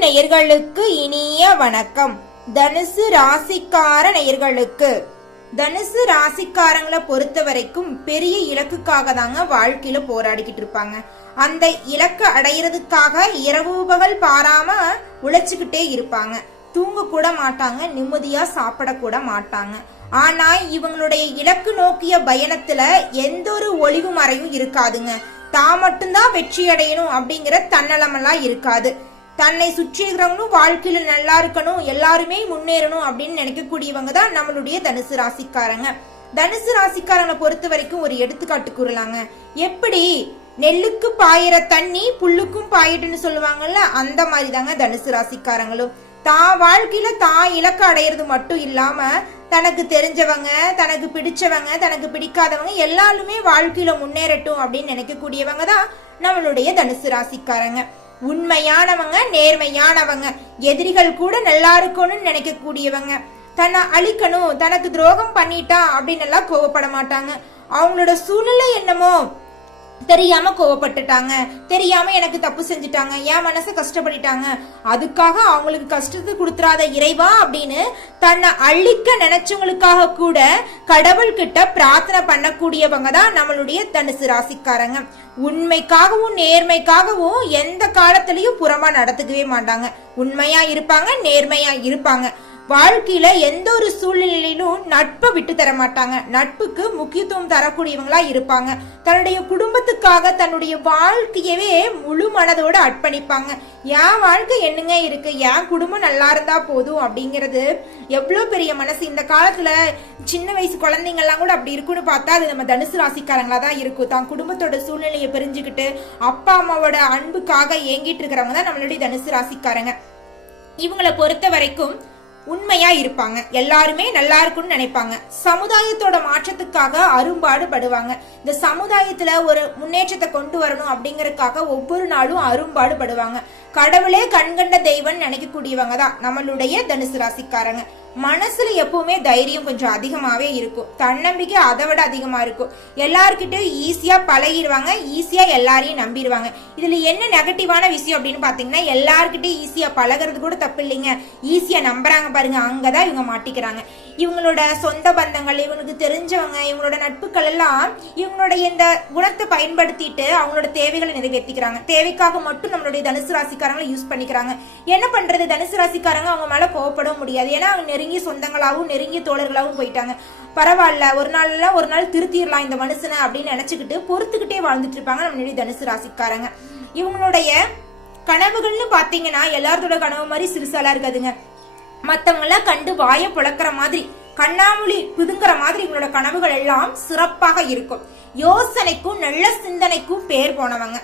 நேயர்களுக்கு இனிய வணக்கம். தனுசு ராசிக்கார நேயர்களுக்கு. தனுசு ராசிக்காரங்களை பொறுத்த வரைக்கும் பெரிய இலக்குக்காக தாங்க வாழ்க்கையில போராடிக்கிட்டு இருப்பாங்க. அந்த இலக்கு அடையிறதுக்காக இரவு பகல் பாராம உழைச்சுக்கிட்டே இருப்பாங்க. தூங்க கூட மாட்டாங்க நிம்மதியா சாப்பிட கூட மாட்டாங்க. ஆனா இவங்களுடைய இலக்கு நோக்கிய பயணத்துல எந்த ஒரு ஒளிவு மறையும் இருக்காதுங்க. தான் மட்டும்தான் வெற்றி அடையணும் அப்படிங்கிற தன்னலமெல்லாம் இருக்காது. தன்னை சுற்றி இருக்கிறவங்களும் வாழ்க்கையில நல்லா இருக்கணும் எல்லாருமே முன்னேறணும் அப்படின்னு நினைக்கக்கூடியவங்க தான் நம்மளுடைய தனுசு ராசிக்காரங்க. தனுசு ராசிக்காரங்களை பொறுத்த வரைக்கும் ஒரு எடுத்துக்காட்டு கூறலாங்க. எப்படி? நெல்லுக்கு பாயிற தண்ணி புல்லுக்கும் பாயிட்டுன்னு சொல்லுவாங்கல்ல அந்த மாதிரி தாங்க தனுசு ராசிக்காரங்களும். தான் வாழ்க்கையில தான் இலக்கு அடையிறது மட்டும் இல்லாம தனக்கு தெரிஞ்சவங்க தனக்கு பிடிச்சவங்க தனக்கு பிடிக்காதவங்க எல்லாருமே வாழ்க்கையில முன்னேறட்டும் அப்படின்னு நினைக்கக்கூடியவங்க தான் நம்மளுடைய தனுசு ராசிக்காரங்க. உண்மையானவங்க நேர்மையானவங்க. எதிரிகள் கூட நல்லா இருக்கணும்னு நினைக்கக்கூடியவங்க. தன்னை அழிக்கணும் தனக்கு துரோகம் பண்ணிட்டா அப்படின்னு எல்லாம் கோவப்பட மாட்டாங்க. அவங்களோட சூழ்நிலை என்னமோ தெரியாம கோவப்பட்டுட்டாங்க. தெரியாம எனக்கு தப்பு செஞ்சுட்டாங்க. என் மனசை கஷ்டப்பட்டுட்டாங்க. அதுக்காக அவங்களுக்கு கஷ்டத்தை கொடுத்துறாத இறைவா அப்படின்னு தன்னை அழிக்க நினைச்சவங்களுக்காக கூட கடவுள்கிட்ட பிரார்த்தனை பண்ணக்கூடியவங்க தான் நம்மளுடைய தனுசு ராசிக்காரங்க. உண்மைக்காகவும் நேர்மைக்காகவும் எந்த காலத்திலையும் புறமா நடத்துக்கவே மாட்டாங்க. உண்மையா இருப்பாங்க நேர்மையா இருப்பாங்க. வாழ்க்கையில எந்த ஒரு சூழ்நிலையிலும் நட்பை விட்டு தர மாட்டாங்க. நட்புக்கு முக்கியத்துவம் தரக்கூடியவங்களா இருப்பாங்க. தன்னுடைய குடும்பத்துக்காக தன்னுடைய வாழ்க்கையவே முழு மனதோட அர்ப்பணிப்பாங்க. என் வாழ்க்கை என்னங்க இருக்கு? என் குடும்பம் நல்லா இருந்தா போதும் அப்படிங்கிறது எவ்வளோ பெரிய மனசு. இந்த காலத்துல சின்ன வயசு குழந்தைங்கள்லாம் கூட அப்படி இருக்குன்னு பார்த்தா அது நம்ம தனுசு ராசிக்காரங்களா தான் இருக்கும். தான் குடும்பத்தோட சூழ்நிலையை பிரிஞ்சுக்கிட்டு அப்பா அம்மாவோட அன்புக்காக ஏங்கிட்டு இருக்கிறவங்க தான் நம்மளுடைய தனுசு ராசிக்காரங்க. இவங்களை பொறுத்த வரைக்கும் உண்மையா இருப்பாங்க. எல்லாருமே நல்லா இருக்கும்னு நினைப்பாங்க. சமுதாயத்தோட மாற்றத்துக்காக அரும்பாடு படுவாங்க இந்த சமுதாயத்துல ஒரு முன்னேற்றத்தை கொண்டு வரணும் அப்படிங்கறதுக்காக ஒவ்வொரு நாளும் அரும்பாடு படுவாங்க கடவுளே கண்கண்ட தெய்வம் நினைக்கக்கூடியவங்க தான் நம்மளுடைய தனுசு ராசிக்காரங்க. மனசுல எப்பவுமே தைரியம் கொஞ்சம் அதிகமாவே இருக்கும். தன்னம்பிக்கை அதை விட அதிகமா இருக்கும். எல்லாருக்கிட்டையும் ஈஸியா பழகிடுவாங்க ஈஸியா எல்லாரையும் நம்பிடுவாங்க. இதுல என்ன நெகட்டிவான விஷயம் அப்படின்னு பாத்தீங்கன்னா எல்லாருக்கிட்டையும் ஈஸியா பழகிறது கூட தப்பு இல்லைங்க. ஈஸியா நம்புறாங்க பாருங்க அங்கதான் இவங்க மாட்டிக்கிறாங்க. இவங்களோட சொந்த பந்தங்கள் இவங்களுக்கு தெரிஞ்சவங்க இவங்களோட நட்புகள் எல்லாம் இவங்களோட இந்த குணத்தை பயன்படுத்திட்டு அவங்களோட தேவைகளை நிறைவேற்றிக்கிறாங்க தேவைக்காக மட்டும் நம்மளுடைய தனுசு ராசிக்காரங்களை யூஸ் பண்ணிக்கிறாங்க. என்ன பண்றது? தனுசு ராசிக்காரங்க அவங்க மேல கோவப்பட முடியாது. ஏன்னா அவங்க நெருங்கிய சொந்தங்களாகவும் நெருங்கிய தோழர்களாகவும் போயிட்டாங்க. பரவாயில்ல ஒரு நாள்ல ஒரு நாள் திருத்திடலாம் இந்த மனுஷனை அப்படின்னு நினைச்சுக்கிட்டு பொறுத்துக்கிட்டே வாழ்ந்துட்டு இருப்பாங்க நம்மளுடைய தனுசு ராசிக்காரங்க. இவங்களுடைய கனவுகள்னு பார்த்தீங்கன்னா எல்லாத்தோட கனவு மாதிரி சிறுசாலா இருக்காதுங்க. மற்றவங்களாம் கண்டு வாய புழக்கிற மாதிரி கண்ணாமொழி பிதுங்குற மாதிரி இவங்களோட கனவுகள் எல்லாம் சிறப்பாக இருக்கும். யோசனைக்கும் நல்ல சிந்தனைக்கும் பேர் போனவங்க.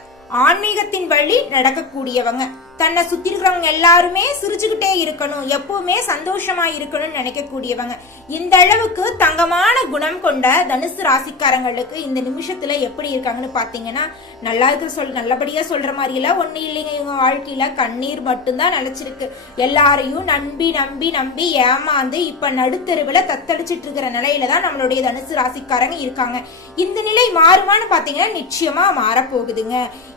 ஆன்மீகத்தின் வழி நடக்கக்கூடியவங்க. தன்னை சுத்தி இருக்கிறவங்க எல்லாருமே சிரிச்சுக்கிட்டே இருக்கணும் எப்பவுமே சந்தோஷமா இருக்கணும்னு நினைக்கக்கூடியவங்க. இந்த அளவுக்கு தங்கமான குணம் கொண்ட தனுசு ராசிக்காரங்களுக்கு இந்த நிமிஷத்துல எப்படி இருக்காங்கன்னு பாத்தீங்கன்னா நல்லா இருக்க சொல் நல்லபடியா சொல்ற மாதிரி எல்லாம் ஒண்ணு இல்லைங்க. இவங்க வாழ்க்கையில கண்ணீர் மட்டும்தான் நினைச்சிருக்கு எல்லாரையும் நம்பி நம்பி நம்பி ஏமாந்து இப்ப நடுத்தெருவுல தத்தடிச்சிட்டு இருக்கிற நிலையில தான் நம்மளுடைய தனுசு ராசிக்காரங்க இருக்காங்க. இந்த நிலை மாறுமான்னு பாத்தீங்கன்னா நிச்சயமா மாறப்போகுதுங்க.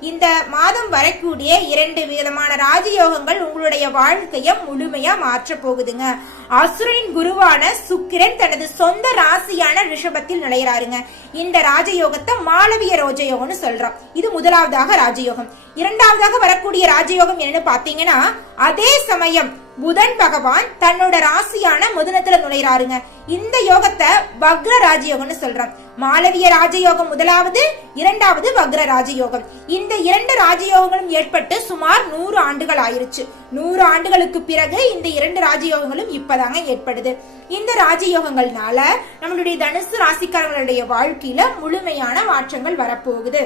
இந்த மாதம் வரக்கூடிய இரண்டு விதமான ராஜயோகங்கள் உங்களுடைய வாழ்க்கையை முழுமையா மாற்ற போகுதுங்க. அசுரனின் குருவான சுக்கிரன் தனது சொந்த ராசியான ரிஷபத்தில் நுழையிறாருங்க. இந்த ராஜயோகத்தை மாளவிய ரோஜயோகம்னு சொல்றோம். இது முதலாவதாக ராஜயோகம். இரண்டாவதாக வரக்கூடிய ராஜயோகம் என்னன்னு பாத்தீங்கன்னா அதே சமயம் புதன் பகவான் தன்னோட ராசியான முதனத்துல நுழையிறாருங்க. இந்த யோகத்தை வக்ர ராஜயோகம்னு சொல்றோம். மாளவிய ராஜயோகம் முதலாவது இரண்டாவது வக்ர ராஜயோகம். இந்த இரண்டு ராஜயோகங்களும் ஏற்பட்டு சுமார் நூறு ஆண்டுகள் ஆயிருச்சு. நூறு ஆண்டுகளுக்கு பிறகு இந்த இரண்டு ராஜயோகங்களும் இப்பதாங்க ஏற்படுது. இந்த ராஜயோகங்கள்னால நம்மளுடைய தனுசு ராசிக்காரங்களுடைய வாழ்க்கையில முழுமையான மாற்றங்கள் வரப்போகுது.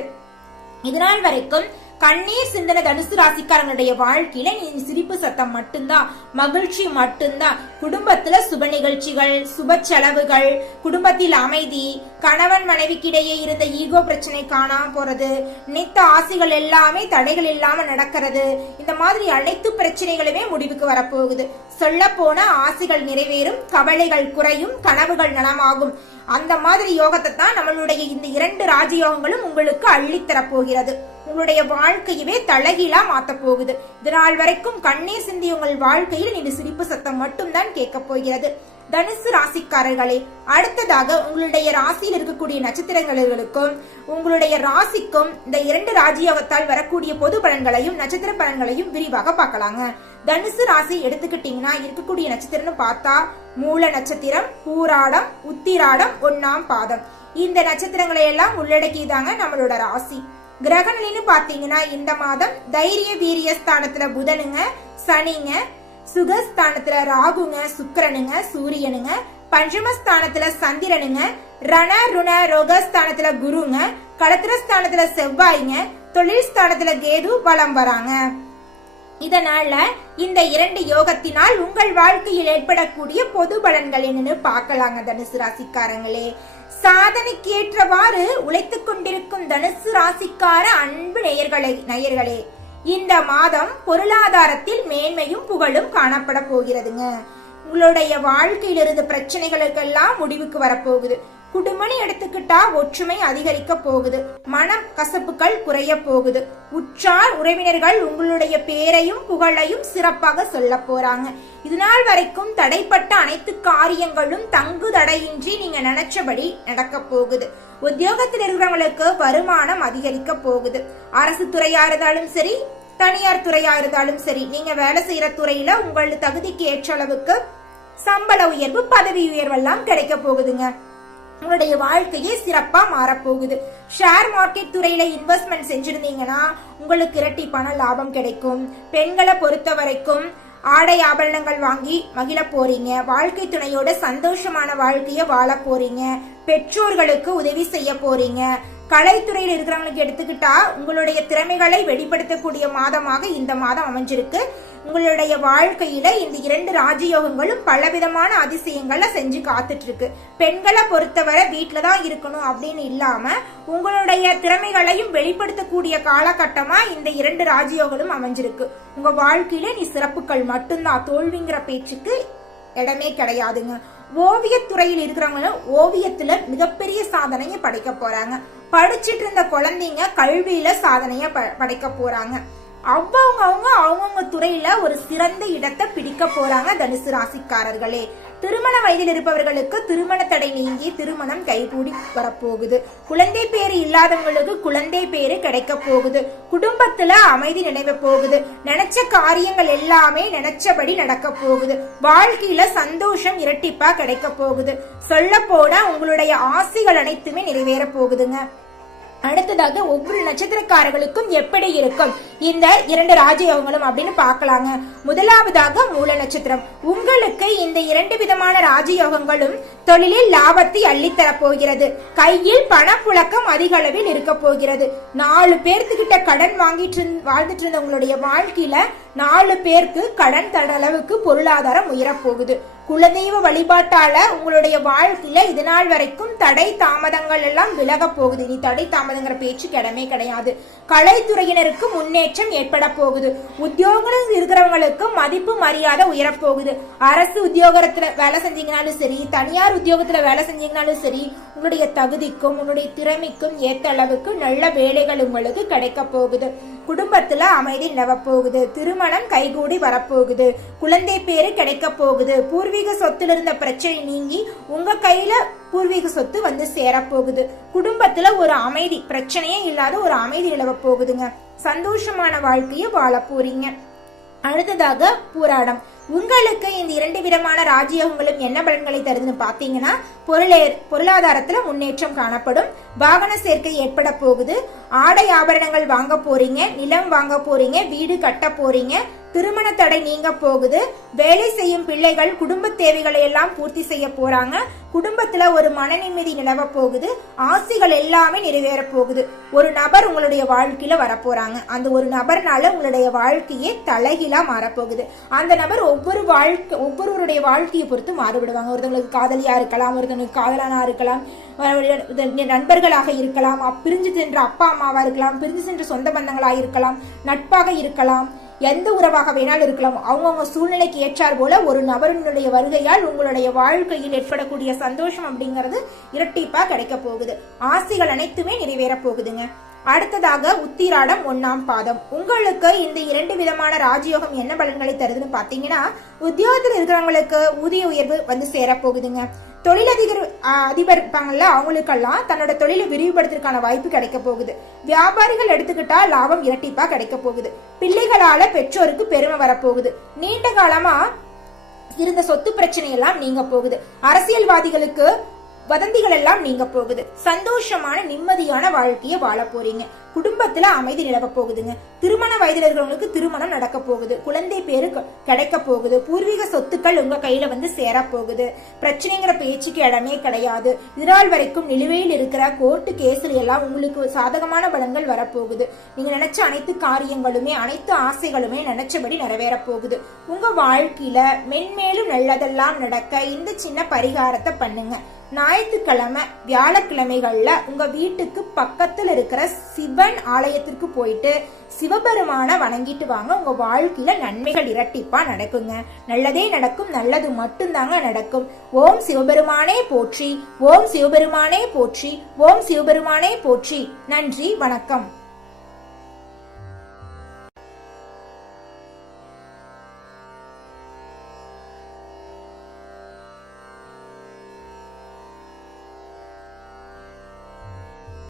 இதனால் வரைக்கும் கண்ணீர் சிந்தன தனுசு ராசிக்காரங்களுடைய வாழ்க்கையில நீ சிரிப்பு சத்தம் மட்டும்தான் மகிழ்ச்சி மட்டும்தான். குடும்பத்துல சுப நிகழ்ச்சிகள் சுப செலவுகள் குடும்பத்தில் அமைதி கணவன் மனைவிக்கிடையே இருந்த ஈகோ பிரச்சனை காணாம போறது நித்த ஆசைகள் எல்லாமே தடைகள் இல்லாம நடக்கிறது. இந்த மாதிரி அனைத்து பிரச்சனைகளுமே முடிவுக்கு வரப்போகுது. சொல்ல போன ஆசைகள் நிறைவேறும் கவலைகள் குறையும் கனவுகள் நனமாகும் அந்த மாதிரி யோகத்தை தான் நம்மளுடைய இந்த இரண்டு ராஜயோகங்களும் உங்களுக்கு அள்ளித்தரப் போகிறது உங்களுடைய வாழ்க்கையவே தலகிலா மாத்த போகுது. இது நாள் வரைக்கும் கண்ணே சிந்தி உங்கள் வாழ்க்கையில் நீங்கள் சிரிப்பு சத்தம் மட்டும்தான் கேட்க போகிறது. தனுசு ராசிக்காரர்களே அடுத்ததாக உங்களுடைய ராசியில் இருக்கக்கூடிய நட்சத்திரங்களுக்கும் உங்களுடைய ராசிக்கும் இந்த இரண்டு ராஜயோகத்தால் வரக்கூடிய பொது பலன்களையும் நட்சத்திர பலன்களையும் விரிவாக பார்க்கலாங்க. தனுசு ராசி எடுத்துக்கிட்டீங்கன்னா இருக்கக்கூடிய நட்சத்திரம்னு பார்த்தா மூல நட்சத்திரம் பூராடம் உத்திராடம் ஒன்னாம் பாதம். இந்த நட்சத்திரங்களை எல்லாம் உள்ளடக்கிதாங்க நம்மளோட ராசி. கிரகநிலைன்னு பாத்தீங்கன்னா இந்த மாதம் தைரிய வீரிய ஸ்தானத்துல புதனுங்க சனிங்க சுகஸ்தானத்துல ராகுங்க சுக்கிரனுங்க சூரியனுங்க பஞ்சமஸ்தானத்துல சந்திரனுங்க ரண ருண ரோகஸ்தானத்துல குருங்க களத்திரஸ்தானத்துல செவ்வாய்ங்க தொழில் ஸ்தானத்துல கேது வலம் வராங்க. இதனால இந்த இரண்டு யோகத்தினால் உங்கள் வாழ்க்கையில் ஏற்படக்கூடிய பொது பலன்கள் என்னன்னு பார்க்கலாங்க தனுசு ராசிக்காரங்களே. சாதனைக்கு ஏற்றவாறு உழைத்துக் கொண்டிருக்கும் தனுசு ராசிக்கார அன்பு நேயர்களே நேயர்களே இந்த மாதம் பொருளாதாரத்தில் மேன்மையும் புகழும் காணப்பட போகிறதுங்க. உங்களுடைய வாழ்க்கையில் இருந்த பிரச்சனைகளுக்கெல்லாம் முடிவுக்கு வரப்போகுது. குடுமணி எடுத்துக்கிட்டா ஒற்றுமை அதிகரிக்க போகுது. மனம் கசப்புகள் குறைய போகுது. உற்றார் உறவினர்கள் உங்களுடைய பேரையும் புகழையும் சிறப்பாக சொல்ல போறாங்க. இதுநாள் வரைக்கும் தடைப்பட்ட அனைத்து காரியங்களும் தங்கு தடையின்றி நீங்க நினைச்சபடி நடக்க போகுது. உத்தியோகத்தில் இருக்கிறவங்களுக்கு வருமானம் அதிகரிக்க போகுது. அரசு துறையா இருந்தாலும் சரி தனியார் துறையா இருந்தாலும் சரி நீங்க வேலை செய்யற துறையில உங்கள் தகுதிக்கு ஏற்ற அளவுக்கு சம்பள உயர்வு பதவி உயர்வெல்லாம் கிடைக்க போகுதுங்க. உங்களுடைய வாழ்க்கையே சிறப்பா மாறப்போகுது. ஷேர் மார்க்கெட் துறையில இன்வெஸ்ட்மெண்ட் செஞ்சிருந்தீங்கன்னா உங்களுக்கு இரட்டி பண லாபம் கிடைக்கும். பெண்களை பொறுத்த வரைக்கும் ஆடை ஆபரணங்கள் வாங்கி மகிழ போறீங்க. வாழ்க்கை துணையோட சந்தோஷமான வாழ்க்கைய வாழ போறீங்க. பெற்றோர்களுக்கு உதவி செய்ய போறீங்க. கலைத்துறையில் இருக்கிறவங்களுக்கு எடுத்துக்கிட்டா உங்களுடைய திறமைகளை வெளிப்படுத்தக்கூடிய மாதமாக இந்த மாதம் அமைஞ்சிருக்கு. உங்களுடைய வாழ்க்கையில இந்த இரண்டு ராஜயோகங்களும் பலவிதமான அதிசயங்களை செஞ்சு காத்துட்டு இருக்கு பெண்களை பொறுத்தவரை வீட்டில தான் இருக்கணும் அப்படின்னு இல்லாம உங்களுடைய திறமைகளையும் வெளிப்படுத்தக்கூடிய காலகட்டமா இந்த இரண்டு ராஜயோகங்களும் அமைஞ்சிருக்கு. உங்க வாழ்க்கையில நீ சிறப்புகள் மட்டும்தான். தோல்விங்கிற பேச்சுக்கு இடமே கிடையாதுங்க. ஓவியத்துறையில் இருக்கிறவங்க ஓவியத்துல மிகப்பெரிய சாதனையை படைக்க போறாங்க. படிச்சிட்டு இருந்த குழந்தைங்க கல்வியில சாதனைய ப- படைக்க போறாங்க. அவங்க அவங்க அவங்கவுங்க துறையில ஒரு சிறந்த இடத்தை பிடிக்க போறாங்க தனுசு ராசிக்காரர்களே. திருமண வயதில் இருப்பவர்களுக்கு திருமண தடை நீங்கி திருமணம் கைகூடி வரப்போகுது. குழந்தை பேரு இல்லாதவங்களுக்கு குழந்தை பேரு கிடைக்க போகுது. குடும்பத்துல அமைதி நினைவ போகுது. நினைச்ச காரியங்கள் எல்லாமே நினைச்சபடி நடக்க போகுது. வாழ்க்கையில சந்தோஷம் இரட்டிப்பா கிடைக்க போகுது. சொல்ல போனா உங்களுடைய ஆசைகள் அனைத்துமே நிறைவேற போகுதுங்க. அடுத்ததாக ஒவ்வொரு நட்சத்திரக்காரர்களுக்கும் எப்படி இருக்கும்? இந்த இரண்டு ராஜயோகங்களும் அப்படின்னு பார்க்கலாங்க. முதலாவதாக மூல நட்சத்திரம். உங்களுக்கு இந்த இரண்டு விதமான ராஜயோகங்களும் தொழிலில் லாபத்தை அள்ளித்தரப் போகிறது. கையில் பணப்புழக்கம் அதிக அளவில் இருக்க போகிறது. நாலு பேர்த்துக்கிட்ட கடன் வாங்கிட்டு வாழ்ந்துட்டு இருந்த உங்களுடைய வாழ்க்கையில நாலு பேருக்கு கடன் தர அளவுக்கு பொருளாதாரம் உயரப்போகுது குலதெய்வ வழிபாட்டால உங்களுடைய வாழ்க்கையில இது நாள் வரைக்கும் தடை தாமதங்கள் எல்லாம் விலக போகுது. இனி தடை தாமதங்கிற பேச்சு கிடமே கிடையாது. கலைத்துறையினருக்கு முன்னேற்றம் ஏற்பட போகுது. உத்தியோகம் இருக்கிறவங்களுக்கு மதிப்பு மரியாதை உயரப் போகுது. அரசு உத்தியோகத்துல வேலை செஞ்சீங்கனாலும் சரி தனியார் உத்தியோகத்துல வேலை செஞ்சீங்கனாலும் சரி உங்களுடைய தகுதிக்கும் உங்களுடைய திறமைக்கும் ஏத்த அளவுக்கு நல்ல வேலைகள் உங்களுக்கு கிடைக்க போகுது. குடும்பத்துல அமைதி நிலவப்போகுது திருமணம் கைகூடி வரப்போகுது குழந்தை பேரு கிடைக்க போகுது. பூர்வீக சொத்துல இருந்த பிரச்சனை நீங்கி உங்க கையில பூர்வீக சொத்து வந்து சேரப்போகுது குடும்பத்துல ஒரு அமைதி பிரச்சனையே இல்லாத ஒரு அமைதி நிலவ போகுதுங்க. சந்தோஷமான வாழ்க்கையை வாழ போறீங்க. அடுத்ததாக போராடம். உங்களுக்கு இந்த இரண்டு விதமான ராஜயோகங்களும் என்ன பலன்களை தருதுன்னு பார்த்தீங்கன்னா பொருளே பொருளாதாரத்தில் முன்னேற்றம் காணப்படும். வாகன சேர்க்கை ஏற்பட போகுது. ஆடை ஆபரணங்கள் வாங்க போறீங்க நிலம் வாங்க போறீங்க வீடு கட்ட போறீங்க திருமண தடை நீங்க போகுது. வேலை செய்யும் பிள்ளைகள் குடும்ப தேவைகளை எல்லாம் பூர்த்தி செய்ய போறாங்க. குடும்பத்துல ஒரு மன நிம்மதி நிலவ போகுது. ஆசைகள் எல்லாமே நிறைவேற போகுது. ஒரு நபர் உங்களுடைய வாழ்க்கையில வரப்போறாங்க. அந்த ஒரு நபர்னால உங்களுடைய வாழ்க்கையே தலைகீழா மாறப்போகுது அந்த நபர் ஒவ்வொரு வாழ்க்கை ஒவ்வொருவருடைய வாழ்க்கையை பொறுத்து மாறுபடுவாங்க ஒருத்தவங்களுக்கு காதலியா இருக்கலாம் ஒருத்தவங்களுக்கு காதலானா இருக்கலாம் நண்பர்களாக இருக்கலாம் அப்~ பிரிஞ்சு சென்ற அப்பா அம்மாவா இருக்கலாம் பிரிஞ்சு சென்ற சொந்த பந்தங்களா இருக்கலாம் நட்பாக இருக்கலாம். எந்த உறவாக வேணாலும் இருக்கலாம். அவங்கவுங்க சூழ்நிலைக்கு ஏற்றார் போல ஒரு நபரினுடைய வருகையால் உங்களுடைய வாழ்க்கையில் ஏற்படக்கூடிய சந்தோஷம் அப்படிங்கிறது இரட்டிப்பாக கிடைக்க போகுது. ஆசைகள் அனைத்துமே நிறைவேற போகுதுங்க. அடுத்ததாக உத்திராடம் ஒன்னாம் பாதம். உங்களுக்கு இந்த இரண்டு விதமான ராஜயோகம் என்ன பலன்களை தருதுன்னு பாத்தீங்கன்னா உத்தியோகத்தில் இருக்கிறவங்களுக்கு ஊதிய உயர்வு வந்து சேரப்போகுதுங்க. தொழிலதிபர் அதிபர் இருப்பாங்கல்ல அவங்களுக்கெல்லாம் தன்னோட தொழிலை விரிவுபடுத்துறதுக்கான வாய்ப்பு கிடைக்க போகுது. வியாபாரிகள் எடுத்துக்கிட்டா லாபம் இரட்டிப்பா கிடைக்க போகுது. பிள்ளைகளால பெற்றோருக்கு பெருமை வரப்போகுது. நீண்ட காலமா இருந்த சொத்து பிரச்சனை எல்லாம் நீங்க போகுது. அரசியல்வாதிகளுக்கு வதந்திகள் எல்லாம் நீங்க போகுது. சந்தோஷமான நிம்மதியான வாழ்க்கைய வாழ போறீங்க. குடும்பத்துல அமைதி நிலவ போகுதுங்க. திருமண வயதில் இருக்கிறவங்களுக்கு திருமணம் நடக்க போகுது. குழந்தை பேரு க- கிடைக்க போகுது. பூர்வீக சொத்துக்கள் உங்க கையில வந்து சேர போகுது. பிரச்சனைங்கிற பேச்சுக்கு இடமே கிடையாது. இதனால் வரைக்கும் நிலுவையில் இருக்கிற கோர்ட்டு கேஸ்ல எல்லாம் உங்களுக்கு சாதகமான பலன்கள் வரப்போகுது நீங்க நினைச்ச அனைத்து காரியங்களுமே அனைத்து ஆசைகளுமே நினைச்சபடி நிறைவேற போகுது. உங்க வாழ்க்கையில மென்மேலும் நல்லதெல்லாம் நடக்க இந்த சின்ன பரிகாரத்தை பண்ணுங்க. ஞாயிற்றுக்கிழமை வியாழக்கிழமைகள்ல உங்க வீட்டுக்கு பக்கத்துல இருக்கிற சிவன் ஆலயத்திற்கு போயிட்டு சிவபெருமான வணங்கிட்டு வாங்க. உங்க வாழ்க்கையில நன்மைகள் இரட்டிப்பா நடக்குங்க. நல்லதே நடக்கும் நல்லது மட்டும்தாங்க நடக்கும். ஓம் சிவபெருமானே போற்றி ஓம் சிவபெருமானே போற்றி ஓம் சிவபெருமானே போற்றி. நன்றி வணக்கம்.